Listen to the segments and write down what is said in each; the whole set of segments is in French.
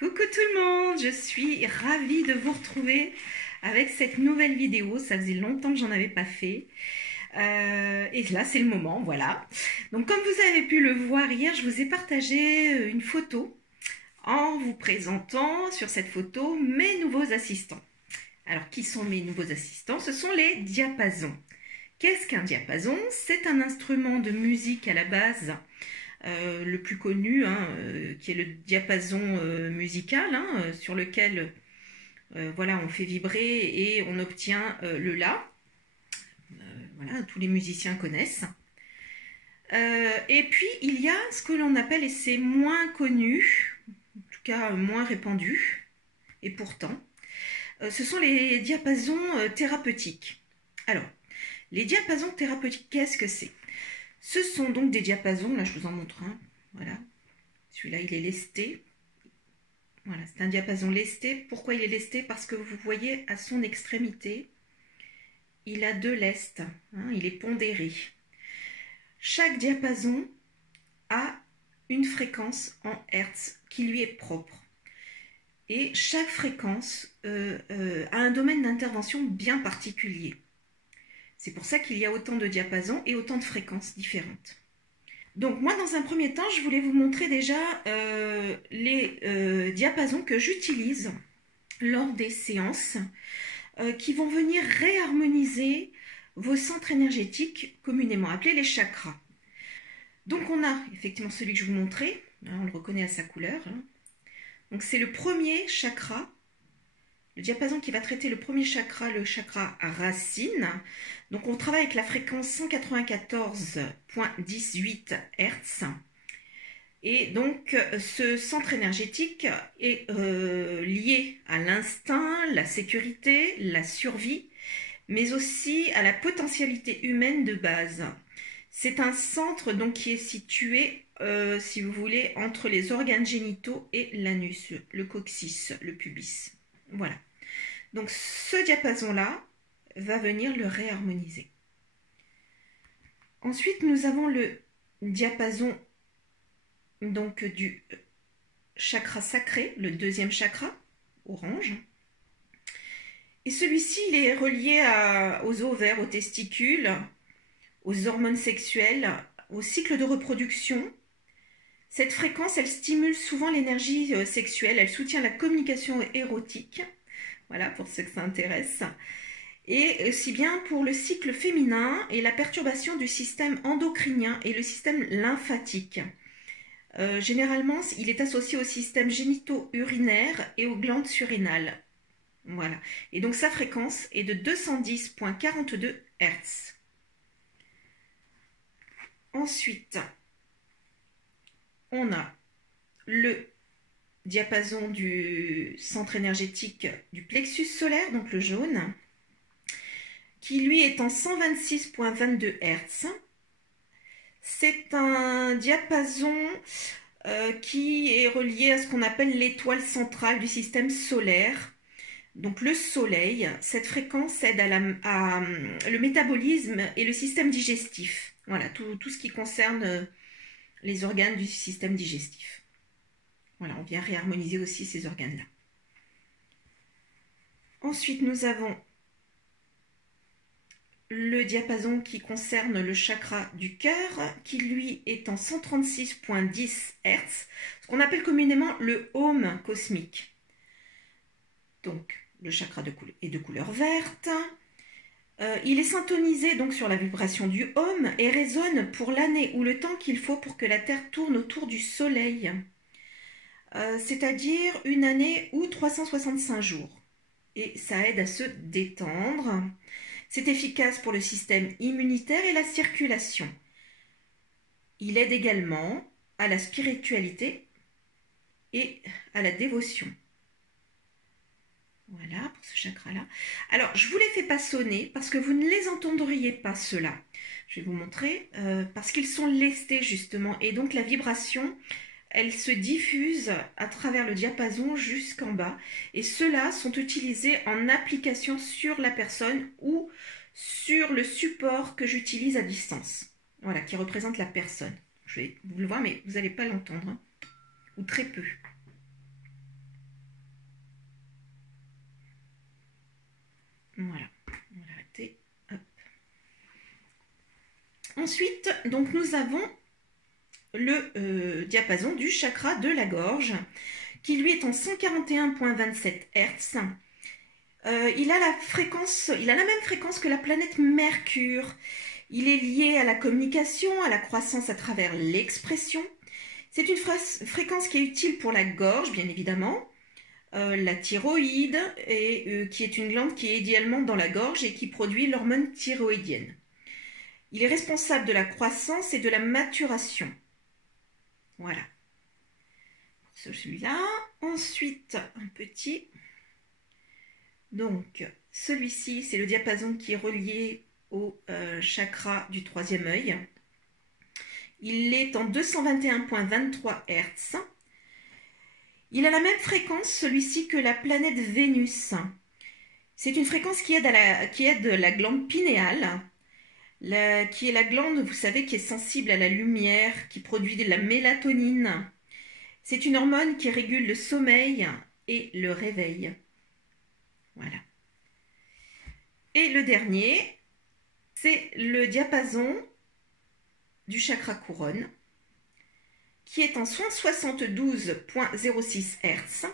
Coucou tout le monde, je suis ravie de vous retrouver avec cette nouvelle vidéo. Ça faisait longtemps que j'en avais pas fait. Et là, c'est le moment, voilà. Donc comme vous avez pu le voir hier, je vous ai partagé une photo en vous présentant sur cette photo mes nouveaux assistants. Alors, qui sont mes nouveaux assistants? Ce sont les diapasons. Qu'est-ce qu'un diapason? C'est un instrument de musique à la base le plus connu, qui est le diapason musical, sur lequel voilà, on fait vibrer et on obtient le La. Voilà, tous les musiciens connaissent. Et puis il y a ce que l'on appelle, et c'est moins connu, en tout cas moins répandu, et pourtant, ce sont les diapasons thérapeutiques. Alors, les diapasons thérapeutiques, qu'est-ce que c'est? Ce sont donc des diapasons, là je vous en montre un, voilà. Celui-là, il est lesté. Voilà, c'est un diapason lesté. Pourquoi il est lesté? Parce que vous voyez, à son extrémité, il a deux lestes. Il est pondéré. Chaque diapason a une fréquence en Hertz qui lui est propre. Et chaque fréquence a un domaine d'intervention bien particulier. C'est pour ça qu'il y a autant de diapasons et autant de fréquences différentes. Donc moi, dans un premier temps, je voulais vous montrer déjà les diapasons que j'utilise lors des séances qui vont venir réharmoniser vos centres énergétiques communément appelés les chakras. Donc on a effectivement celui que je vous montrais, on le reconnaît à sa couleur. Donc c'est le premier chakra, le diapason qui va traiter le premier chakra, le chakra racine. Donc on travaille avec la fréquence 194.18 Hz. Et donc ce centre énergétique est lié à l'instinct, la sécurité, la survie, mais aussi à la potentialité humaine de base. C'est un centre donc qui est situé, si vous voulez, entre les organes génitaux et l'anus, le coccyx, le pubis. Voilà. Donc ce diapason-là va venir le réharmoniser. Ensuite, nous avons le diapason donc du chakra sacré, le deuxième chakra, orange. Et celui-ci, il est relié aux ovaires, aux testicules, aux hormones sexuelles, au cycle de reproduction. Cette fréquence, elle stimule souvent l'énergie sexuelle, elle soutient la communication érotique, voilà, pour ceux que ça intéresse, et aussi bien pour le cycle féminin et la perturbation du système endocrinien et le système lymphatique. Généralement, il est associé au système génito-urinaire et aux glandes surrénales. Voilà. Et donc sa fréquence est de 210.42 Hz. Ensuite, on a le diapason du centre énergétique du plexus solaire, donc le jaune, qui lui est en 126.22 Hz. C'est un diapason qui est relié à ce qu'on appelle l'étoile centrale du système solaire. Donc le soleil, cette fréquence aide à le métabolisme et le système digestif. Voilà, tout ce qui concerne les organes du système digestif. Voilà, on vient réharmoniser aussi ces organes-là. Ensuite, nous avons le diapason qui concerne le chakra du cœur, qui lui est en 136.10 Hz, ce qu'on appelle communément le home cosmique. Donc, le chakra est de couleur verte. Il est syntonisé donc sur la vibration du home et résonne pour l'année ou le temps qu'il faut pour que la Terre tourne autour du Soleil. C'est-à-dire une année ou 365 jours. Et ça aide à se détendre. C'est efficace pour le système immunitaire et la circulation. Il aide également à la spiritualité et à la dévotion. Voilà pour ce chakra-là. Alors, je vous les fais pas sonner parce que vous ne les entendriez pas, ceux-là. Je vais vous montrer parce qu'ils sont lestés justement. Et donc, la vibration, elle se diffuse à travers le diapason jusqu'en bas. Et ceux-là sont utilisés en application sur la personne ou sur le support que j'utilise à distance. Voilà, qui représente la personne. Je vais vous le voir, mais vous n'allez pas l'entendre. Ou très peu. Voilà, on va l'arrêter. Ensuite, donc nous avons le diapason du chakra de la gorge, qui lui est en 141,27 Hz. Il a la même fréquence que la planète Mercure. Il est lié à la communication, à la croissance à travers l'expression. C'est une fréquence qui est utile pour la gorge, bien évidemment, la thyroïde, qui est une glande qui est idéalement dans la gorge et qui produit l'hormone thyroïdienne. Il est responsable de la croissance et de la maturation. Voilà. Celui-là. Ensuite, un petit. Donc, celui-ci, c'est le diapason qui est relié au chakra du troisième œil. Il est en 221,23 Hz. Il a la même fréquence, celui-ci, que la planète Vénus. C'est une fréquence qui aide la glande pinéale, qui est la glande, vous savez, qui est sensible à la lumière, qui produit de la mélatonine. C'est une hormone qui régule le sommeil et le réveil. Voilà. Et le dernier, c'est le diapason du chakra couronne, qui est en 172,06 Hz.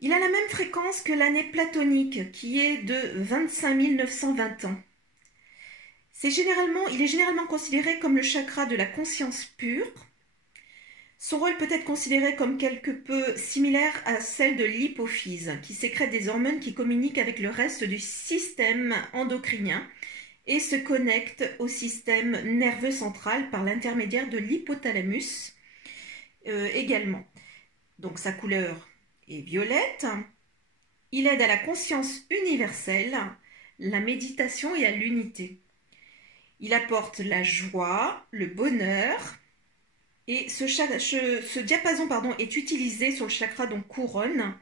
Il a la même fréquence que l'année platonique, qui est de 25 920 ans. Il est généralement considéré comme le chakra de la conscience pure. Son rôle peut être considéré comme quelque peu similaire à celle de l'hypophyse, qui sécrète des hormones qui communiquent avec le reste du système endocrinien et se connecte au système nerveux central par l'intermédiaire de l'hypothalamus également. Donc sa couleur est violette. Il aide à la conscience universelle, la méditation et à l'unité. Il apporte la joie, le bonheur, et ce diapason est utilisé sur le chakra donc couronne,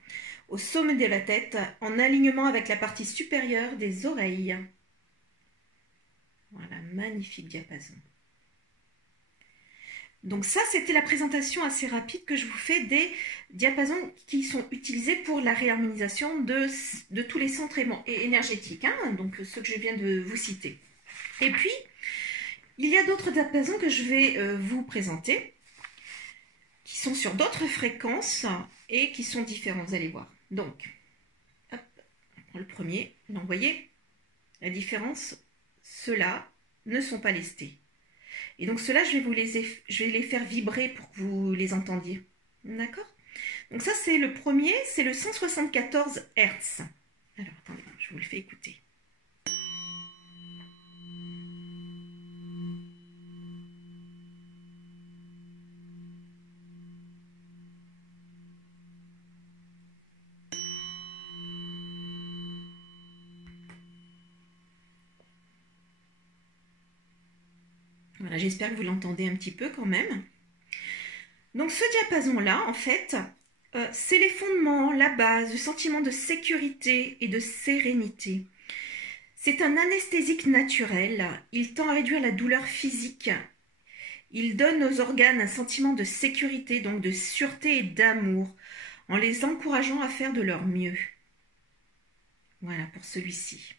au sommet de la tête, en alignement avec la partie supérieure des oreilles. Voilà, magnifique diapason. Donc ça, c'était la présentation assez rapide que je vous fais des diapasons qui sont utilisés pour la réharmonisation de tous les centres énergétiques, hein, donc ceux que je viens de vous citer. Et puis, il y a d'autres diapasons que je vais vous présenter, qui sont sur d'autres fréquences et qui sont différents, vous allez voir. Donc, hop, on prend le premier. Donc, vous voyez, la différence, ceux-là ne sont pas lestés. Et donc, ceux-là, je vais les faire vibrer pour que vous les entendiez. D'accord? Donc, ça, c'est le premier, c'est le 174 Hz. Alors, attendez, je vous le fais écouter. Voilà, j'espère que vous l'entendez un petit peu quand même. Donc ce diapason-là, en fait, c'est les fondements, la base, le sentiment de sécurité et de sérénité. C'est un anesthésique naturel. Il tend à réduire la douleur physique. Il donne aux organes un sentiment de sécurité, donc de sûreté et d'amour, en les encourageant à faire de leur mieux. Voilà pour celui-ci.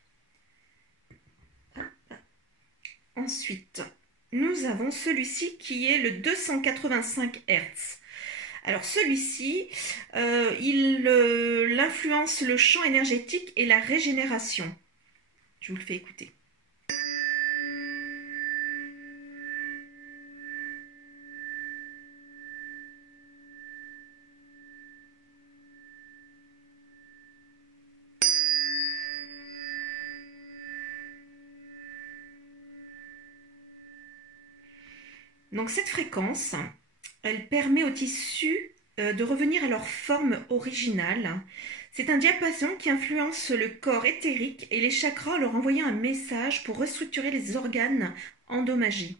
Ensuite, nous avons celui-ci qui est le 285 Hz. Alors celui-ci, il influence le champ énergétique et la régénération. Je vous le fais écouter. Donc cette fréquence, elle permet aux tissus de revenir à leur forme originale. C'est un diapason qui influence le corps éthérique et les chakras en leur envoyant un message pour restructurer les organes endommagés.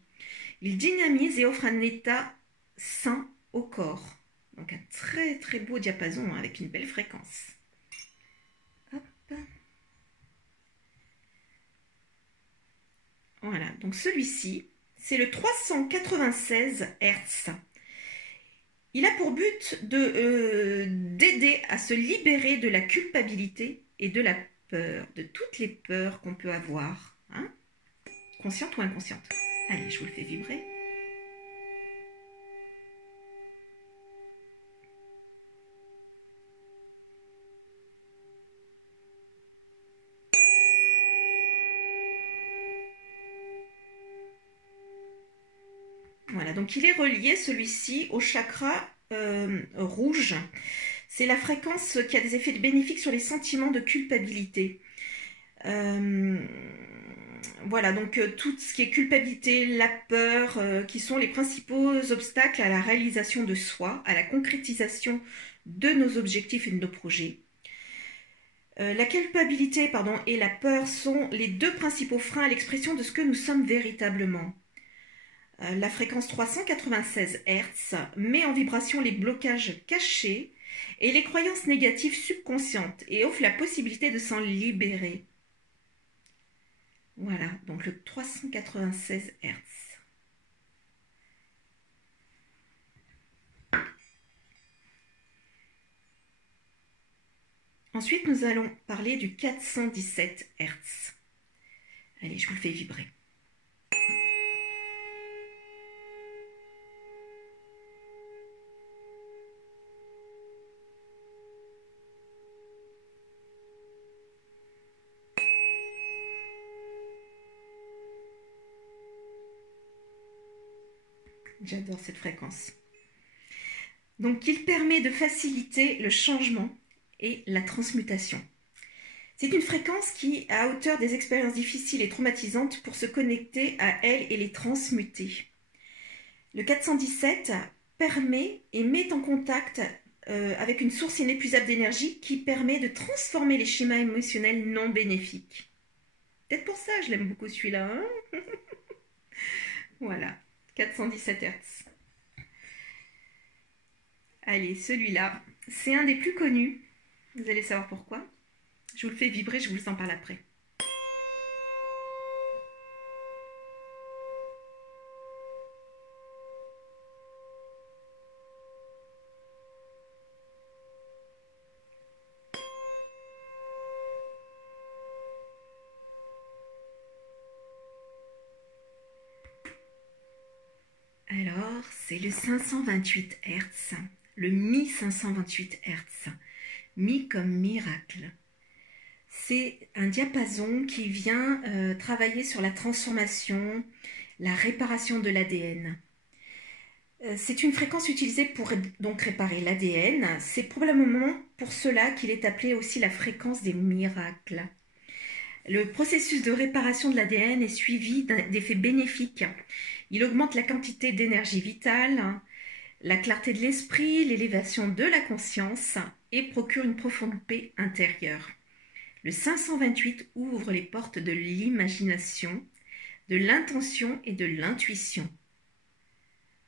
Il dynamise et offre un état sain au corps. Donc un très très beau diapason avec une belle fréquence. Hop. Voilà, donc celui-ci, c'est le 396 Hz. Il a pour but d'aider à se libérer de la culpabilité et de la peurs, de toutes les peurs qu'on peut avoir, hein, conscientes ou inconscientes. Allez, je vous le fais vibrer. Voilà, donc il est relié, celui-ci, au chakra rouge. C'est la fréquence qui a des effets bénéfiques sur les sentiments de culpabilité. Voilà, donc tout ce qui est culpabilité, la peur, qui sont les principaux obstacles à la réalisation de soi, à la concrétisation de nos objectifs et de nos projets. La culpabilité, pardon, et la peur sont les deux principaux freins à l'expression de ce que nous sommes véritablement. La fréquence 396 Hz met en vibration les blocages cachés et les croyances négatives subconscientes et offre la possibilité de s'en libérer. Voilà, donc le 396 Hz. Ensuite, nous allons parler du 417 Hz. Allez, je vous le fais vibrer. J'adore cette fréquence. Donc, il permet de faciliter le changement et la transmutation. C'est une fréquence qui, à hauteur des expériences difficiles et traumatisantes, pour se connecter à elles et les transmuter. Le 417 permet et met en contact avec une source inépuisable d'énergie qui permet de transformer les schémas émotionnels non bénéfiques. Peut-être pour ça, je l'aime beaucoup celui-là. Hein. Voilà, 417 Hz. Allez, celui-là, c'est un des plus connus. Vous allez savoir pourquoi. Je vous le fais vibrer, je vous en parle après. Alors, c'est le 528 Hz, le Mi 528 Hz, Mi comme miracle. C'est un diapason qui vient travailler sur la transformation, la réparation de l'ADN. C'est une fréquence utilisée pour donc réparer l'ADN. C'est probablement pour cela qu'il est appelé aussi la fréquence des miracles. Le processus de réparation de l'ADN est suivi d'effets bénéfiques. Il augmente la quantité d'énergie vitale, la clarté de l'esprit, l'élévation de la conscience et procure une profonde paix intérieure. Le 528 ouvre les portes de l'imagination, de l'intention et de l'intuition.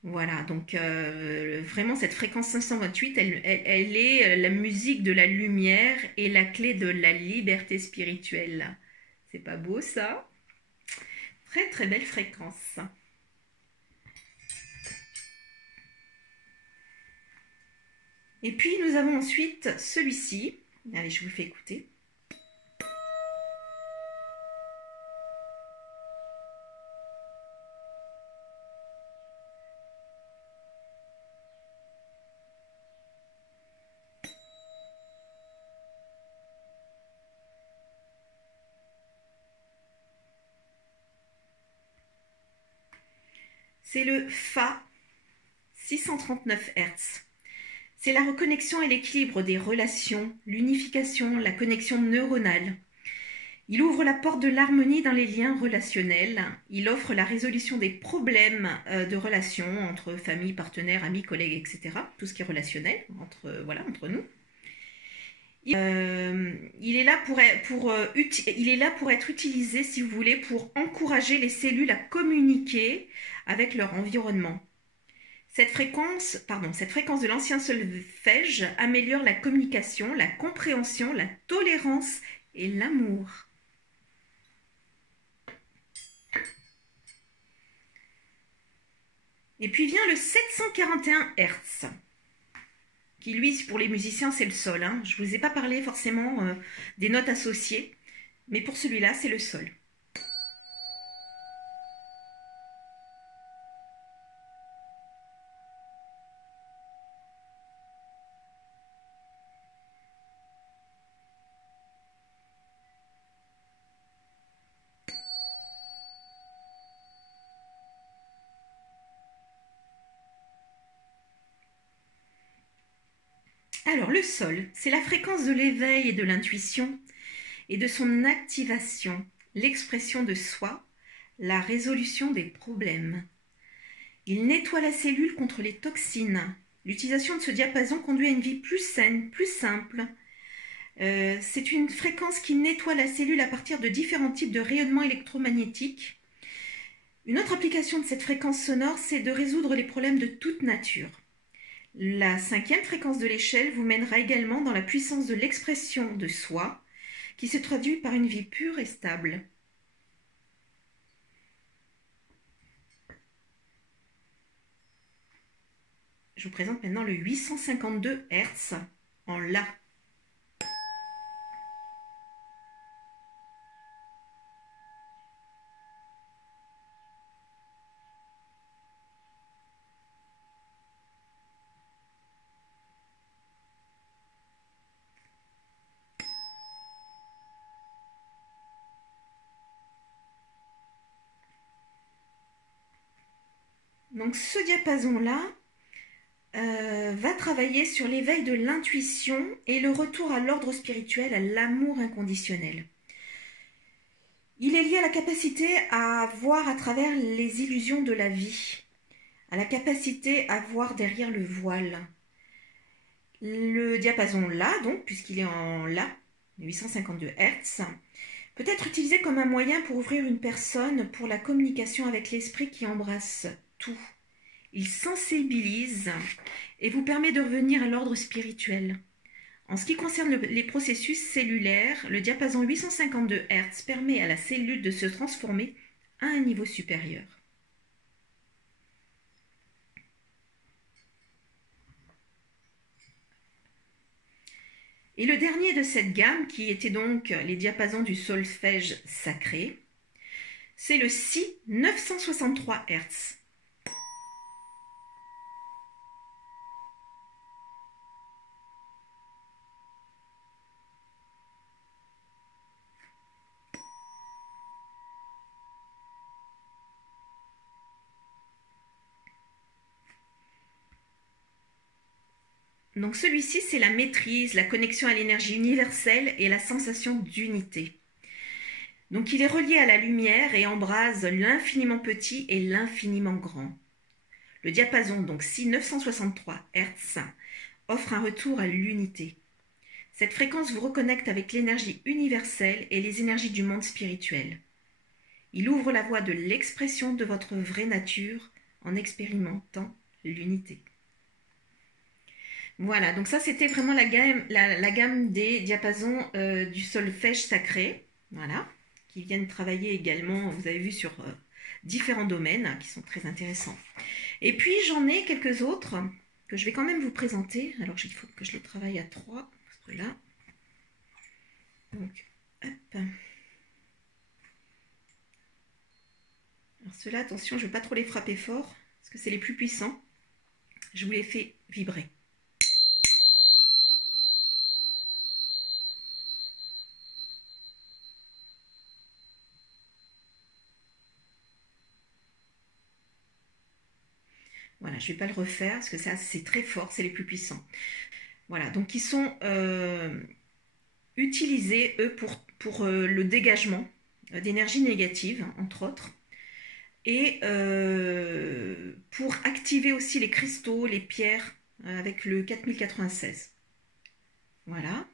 Voilà, donc vraiment cette fréquence 528, elle est la musique de la lumière et la clé de la liberté spirituelle. C'est pas beau ça? Très très belle fréquence. Et puis nous avons ensuite celui-ci. Allez, je vous le fais écouter. C'est le Fa 639 Hz. C'est la reconnexion et l'équilibre des relations, l'unification, la connexion neuronale. Il ouvre la porte de l'harmonie dans les liens relationnels. Il offre la résolution des problèmes de relations entre famille, partenaires, amis, collègues, etc. Tout ce qui est relationnel entre nous. Il est là pour être utilisé, si vous voulez, pour encourager les cellules à communiquer avec leur environnement. Cette fréquence de l'ancien solfège améliore la communication, la compréhension, la tolérance et l'amour. Et puis vient le 741 Hz, qui lui, pour les musiciens, c'est le sol. Hein. Je ne vous ai pas parlé forcément des notes associées, mais pour celui-là, c'est le sol. Alors, le sol, c'est la fréquence de l'éveil et de l'intuition et de son activation, l'expression de soi, la résolution des problèmes. Il nettoie la cellule contre les toxines. L'utilisation de ce diapason conduit à une vie plus saine, plus simple. C'est une fréquence qui nettoie la cellule à partir de différents types de rayonnements électromagnétiques. Une autre application de cette fréquence sonore, c'est de résoudre les problèmes de toute nature. La 5e fréquence de l'échelle vous mènera également dans la puissance de l'expression de soi, qui se traduit par une vie pure et stable. Je vous présente maintenant le 852 Hz en La. Donc ce diapason-là va travailler sur l'éveil de l'intuition et le retour à l'ordre spirituel, à l'amour inconditionnel. Il est lié à la capacité à voir à travers les illusions de la vie, à la capacité à voir derrière le voile. Le diapason La, donc, puisqu'il est en La, 852 Hz, peut être utilisé comme un moyen pour ouvrir une personne pour la communication avec l'esprit qui embrasse tout. Il sensibilise et vous permet de revenir à l'ordre spirituel. En ce qui concerne les processus cellulaires, le diapason 852 Hz permet à la cellule de se transformer à un niveau supérieur. Et le dernier de cette gamme, qui était donc les diapasons du solfège sacré, c'est le Si 963 Hz. Donc celui-ci, c'est la maîtrise, la connexion à l'énergie universelle et la sensation d'unité. Donc il est relié à la lumière et embrase l'infiniment petit et l'infiniment grand. Le diapason, donc Si 963 Hz, offre un retour à l'unité. Cette fréquence vous reconnecte avec l'énergie universelle et les énergies du monde spirituel. Il ouvre la voie de l'expression de votre vraie nature en expérimentant l'unité. Voilà, donc ça c'était vraiment la gamme des diapasons du solfège sacré, voilà, qui viennent travailler également, vous avez vu, sur différents domaines qui sont très intéressants. Et puis j'en ai quelques autres que je vais quand même vous présenter. Alors il faut que je les travaille à 3, ceux-là. Donc, hop. Alors ceux-là, attention, je ne vais pas trop les frapper fort, parce que c'est les plus puissants. Je vous les fais vibrer. Voilà, je ne vais pas le refaire parce que ça c'est très fort, c'est les plus puissants. Voilà, donc ils sont utilisés, eux, pour le dégagement d'énergie négative, entre autres, et pour activer aussi les cristaux, les pierres, avec le 4096. Voilà.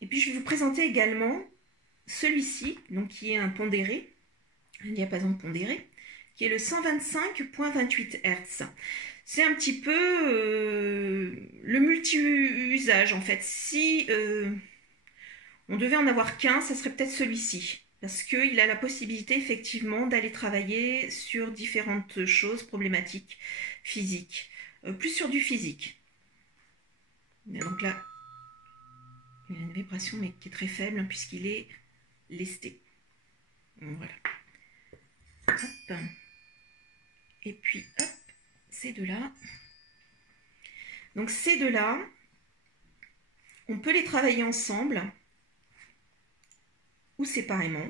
Et puis je vais vous présenter également celui-ci, donc qui est un pondéré, un diapason pondéré, qui est le 125.28 Hz. C'est un petit peu le multi-usage en fait. Si on devait en avoir qu'un, ça serait peut-être celui-ci. parce qu'il a la possibilité effectivement d'aller travailler sur différentes choses problématiques physiques, plus sur du physique. Et donc là, il y a une vibration mais qui est très faible hein, puisqu'il est lesté. Voilà. Hop. Et puis hop, ces deux-là. Donc ces deux-là, on peut les travailler ensemble ou séparément.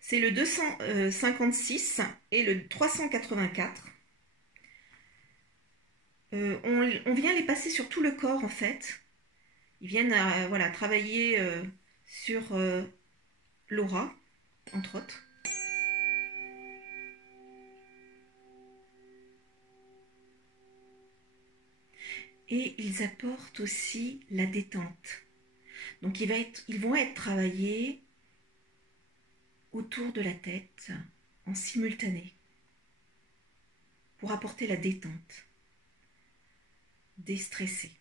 C'est le 256 et le 384. On vient les passer sur tout le corps en fait. Ils viennent voilà, travailler sur l'aura, entre autres. Et ils apportent aussi la détente. Donc ils vont être travaillés autour de la tête en simultané pour apporter la détente, déstresser.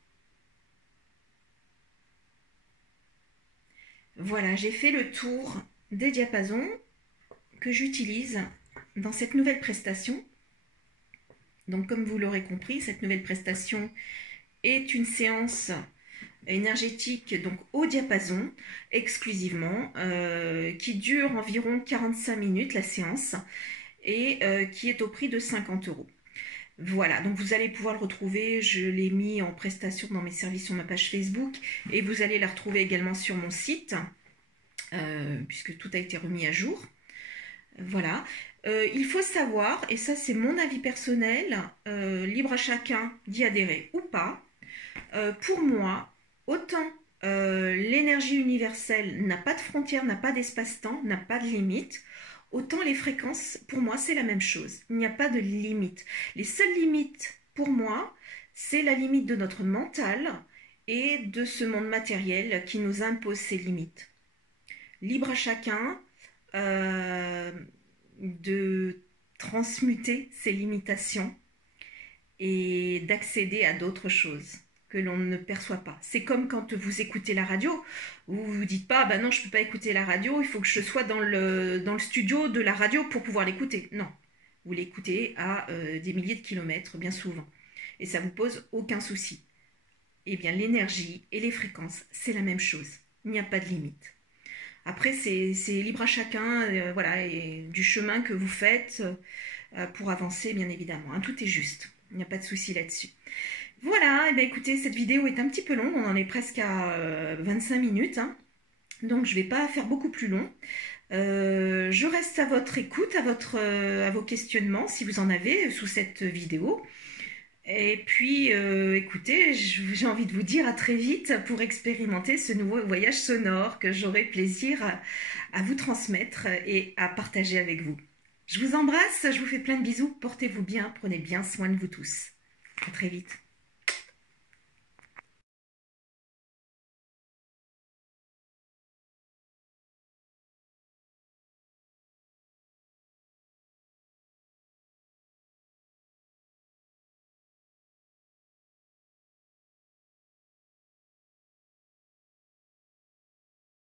Voilà, j'ai fait le tour des diapasons que j'utilise dans cette nouvelle prestation. Donc comme vous l'aurez compris, cette nouvelle prestation est une séance énergétique donc au diapason exclusivement qui dure environ 45 minutes la séance et qui est au prix de 50 €. Voilà, donc vous allez pouvoir le retrouver, je l'ai mis en prestation dans mes services sur ma page Facebook et vous allez la retrouver également sur mon site puisque tout a été remis à jour. Voilà, il faut savoir, et ça c'est mon avis personnel, libre à chacun d'y adhérer ou pas, pour moi, autant l'énergie universelle n'a pas de frontières, n'a pas d'espace-temps, n'a pas de limite, autant les fréquences, pour moi, c'est la même chose. Il n'y a pas de limite. Les seules limites, pour moi, c'est la limite de notre mental et de ce monde matériel qui nous impose ces limites. Libre à chacun de transmuter ces limitations et d'accéder à d'autres choses que l'on ne perçoit pas. C'est comme quand vous écoutez la radio, vous vous dites pas, bah non, je peux pas écouter la radio, il faut que je sois dans le studio de la radio pour pouvoir l'écouter. Non, vous l'écoutez à des milliers de kilomètres, bien souvent. Et ça vous pose aucun souci. Eh bien, l'énergie et les fréquences, c'est la même chose. Il n'y a pas de limite. Après, c'est libre à chacun, voilà, et du chemin que vous faites pour avancer, bien évidemment. Hein, tout est juste. Il n'y a pas de souci là-dessus. Voilà, et bien écoutez, cette vidéo est un petit peu longue, on en est presque à 25 minutes, hein, donc je ne vais pas faire beaucoup plus long. Je reste à votre écoute, à vos questionnements, si vous en avez, sous cette vidéo. Et puis, écoutez, j'ai envie de vous dire à très vite pour expérimenter ce nouveau voyage sonore que j'aurai plaisir à vous transmettre et à partager avec vous. Je vous embrasse, je vous fais plein de bisous, portez-vous bien, prenez bien soin de vous tous. À très vite.